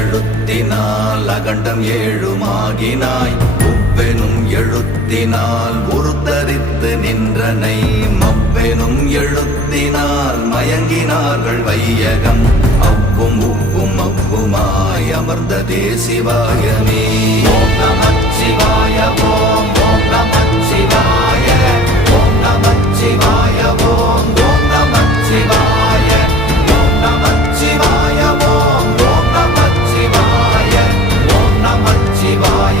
எழுத்தினால் அகண்டம் ஏழுமாகினாய் உப்பெனும் எழுத்தினால் உருத்தரித்து நின்றனை மப்பெனும் எழுத்தினால் மயங்கினார்கள் வையகம் அவ்வும் உப்பும் அவ்வுமாய் அமர்ந்த தேசிவாயமே